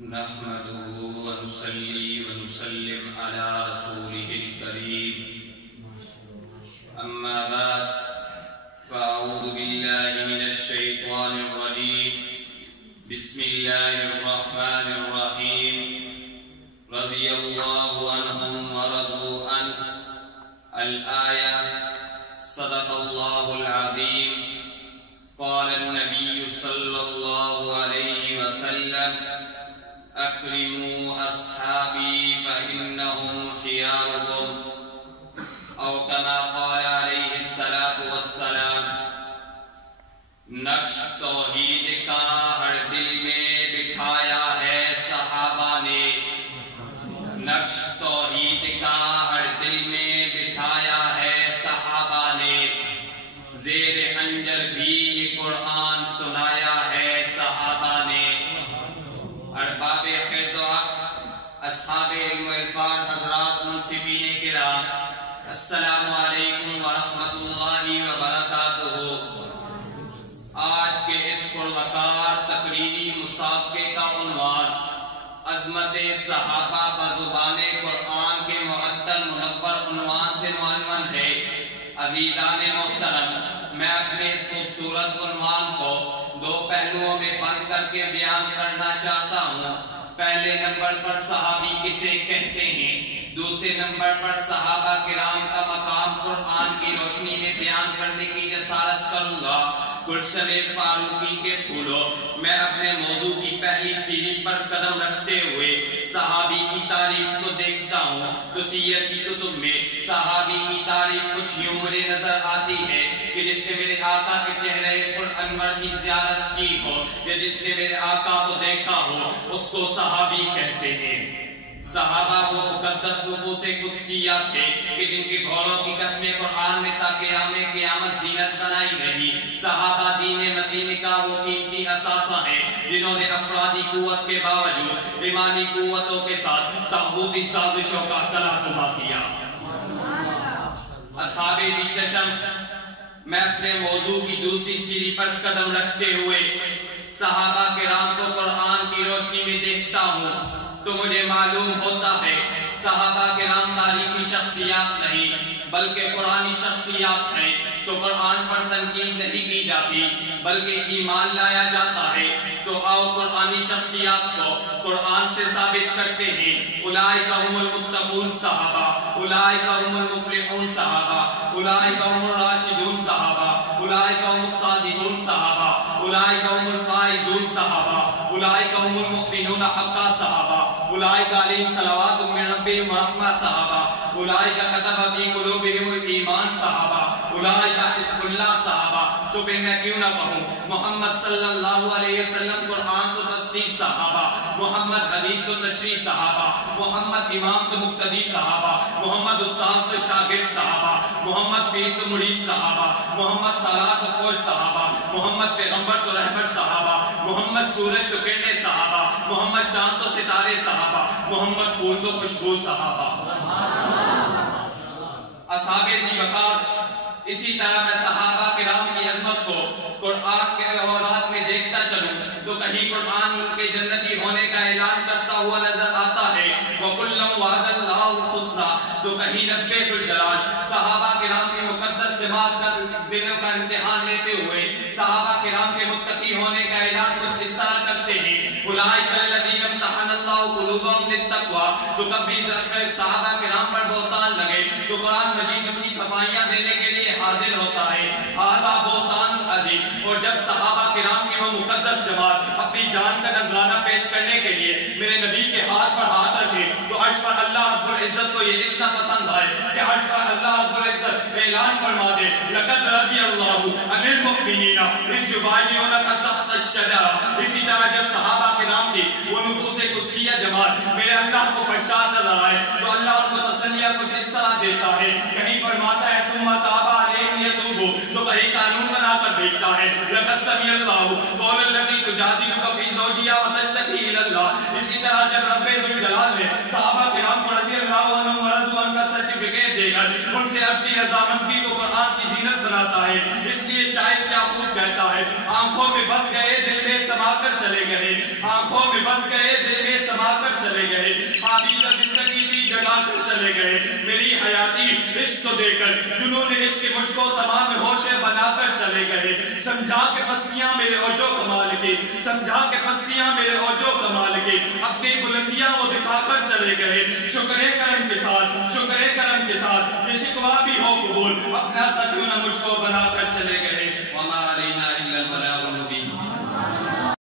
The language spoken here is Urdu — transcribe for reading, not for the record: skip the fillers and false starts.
نحمده ونصلي ونسلم على رسوله الكريم أما بعد فأعوذ بالله من الشيطان الرجيم بسم الله الرحمن الرحيم رضي الله عنهم ورضوا عنه الآية صدق الله العظيم قال النبي صلى الله عليه وسلم اکرموا اصحابی فإنهم خیارکم او کما قال علیہ الصلاة والسلام۔ نقش توحید کا ہر دل میں بٹھایا ہے صحابہ نے، نقش توحید کا ہر دل میں بٹھایا ہے صحابہ نے، زیر خنجر بھی یہ قرآن سنایا ہے صحابہ نے۔ ارباب خرد و عقل، اصحاب علم و عرفان، حضرات منصفین کرام، السلام علیکم ورحمۃ اللہ وبرکاتہ۔ آج کے اس پروقار تقریری مسابقے کا عنوان عظمت صحابہ بزبان قرآن کے معطر منور عنوان سے معنون ہے۔ عزیزان محترم، میں اپنے اس خوبصورت عنوان کو دو پہلوؤں میں بند کر کے بیان کرنا چاہتا ہوں۔ پہلے نمبر پر صحابی کسے کہتے ہیں، دوسرے نمبر پر صحابہ کرام کا مقام قرآن کی روشنی میں بیان کرنے کی جسارت کروں گا۔ گلشن فاروقی کے پھولوں، میں اپنے موضوع کی پہلی سیڑھی پر قدم رکھتے ہوئے صحابی کی تعریف کو دیکھتا ہوں تو سیرت کی کتب میں صحابی کی تعریف کچھ یوں مجھے نظر آتی ہے کہ جس نے میرے آقا کے چہرے پر انور کی زیارت کی ہو یا جس نے میرے آقا کو دیکھا ہو اس کو صحابی کہتے ہیں۔ صحابہ وہ مقدس نفوس قدسیہ تھے کہ جن کے گھوڑوں کی قسمیں قرآن میں تا قیامت زینت بنائی گئی۔ صحابہ دین مدینہ کا وہ قیمتی اثاثہ ہیں جنہوں نے افرادی قوت کے باوجود ایمانی قوتوں کے ساتھ طاغوتی سازشوں کا تلاقمہ کیا۔ اصحاب دی چشم، میں اپنے موضوع کی دوسری سیڑھی پر قدم رکھتے ہوئے صحابہ کرام کو قرآن کی روشنی میں دیکھتا ہوں تو مجھے معلوم ہوتا ہے صحابہ کرام تاریخی شخصیات نہیں بلکہ قرآنی شخصیات ہیں۔ تو قرآن پر تنقید نہیں کی جاتی بلکہ ایمان لایا جاتا ہے۔ تو آؤ قرآنی شخصیات کو قرآن سے ثابت کرتے ہیں۔ اولئک هم المتقون صحابہ، اولئک هم المفلحون صحابہ، اولئک هم الراشدون صحابہ، اولئک هم الصادقون صحابہ، اولئک هم الفائزون صحابہ، اولئک هم المؤمنون حقا صحابہ، اولئک علیہم صلوات من ربہم ورحمہ صحابہ، اولئک کتب فی قلوبہم الایمان صحابہ، اولئک حزب اللہ صحابہ۔ تو پھر میں کیوں نہ کہوں محمد صلی اللہ علیہ وسلم قرآن تو تفسیر صحابہ، محمد حبیب تو تشریح صحابہ، محمد امام تو مقتدی صحابہ، محمد استاد تو شاگرد صحابہ، محمد پیر تو مرید صحابہ، محمد صلاح تو کوچ صحابہ، محمد پیغمبر تو رہبر صحابہ، محمد سورج تو کرنے صحابہ، محمد چاند تو ستارے صحابہ، محمد پھول تو خوشبو صحابہ۔ اصحاب ذی وقار، اسی طرح میں صحابہ کرام کی عظمت کو قرآن کے آیات میں دیکھتا چلوں تو کہیں قرآن ان کے جنتی ہونے کا اعلان کرتا ہوا نظر آتا ہے وَكُلًّا وَعَدَ اللَّهُ الْحُسْنَىٰ، تو کہیں رب ذوالجلال صحابہ کرام کے مقدس دماغ کا دلوں کا امتحان لیتے ہوئے صحابہ کرام کے متقی ہونے کا اعلان کچھ اس طرح کرتے ہیں اولئک الذین امتحن اللہ قلوبہم للتقویٰ۔ تو کبھی صحابہ کرام پر بہتان لگے تو قرآن مجید اپنی صفائیاں دینے کے لیے حاضر ہوتا ہے، ھذا بہتان عظیم۔ اور جب صحابہ کرام کی وہ مقدس جماعت اپنی جان کا نذرانہ پیش کرنے کے لیے میرے نبی کے ہاتھ پر ہاتھ رکھے تو عرش پر اللہ رب العزت کو یہ اتنا پسند آئے کہ عرش پر اللہ رب العزت اعلان فرما دے لقد رضی اللہ عن المؤمنین اذ یبایعونک تحت الشجرہ۔ اسی طرح جب صحابہ کرام کی وہ نفوس قدسیہ جماعت میرے اللہ کو پرشاد نظر آئے تو اللہ ان کو تسلیہ کچھ اس طرح دیتا ہے، کہیں فرماتا ہے ثم تاب علیہم یتوبوا، تو کہیں قانون بنا کر دیکھتا ہے لقد سمع اللہ قول التی تجادلک فی زوجہا وتشتکی الی اللہ۔ اسی طرح جب رب ذوالجلال نے صحابہ کرام کو رضی اللہ عنہم ورضوا عنہ کا سرٹیفکیٹ دے کر ان سے اپنی رضامندی کو قرآن کی زینت بناتا ہے، اس لیے شاید کیا خود کہتا ہے آنکھوں میں بس گئے دل میں سما کر چلے گئے، آنکھوں میں بس گئے دل میں عشق کو دے کر جنہوں نے عشق مجھ کو تمام ہوشے بنا کر چلے گئے. سمجھا کے پستیاں میرے اوجو کمال کی, سمجھا کے پستیاں میرے اوجو کمال کی, اپنی بلندیاں وہ دکھا کر چلے گئے. شکر کرم کے ساتھ, شکر کرم کے ساتھ یہ شکوہ بھی ہو قبول, اپنا سا کیوں نہ مجھ کو بنا کر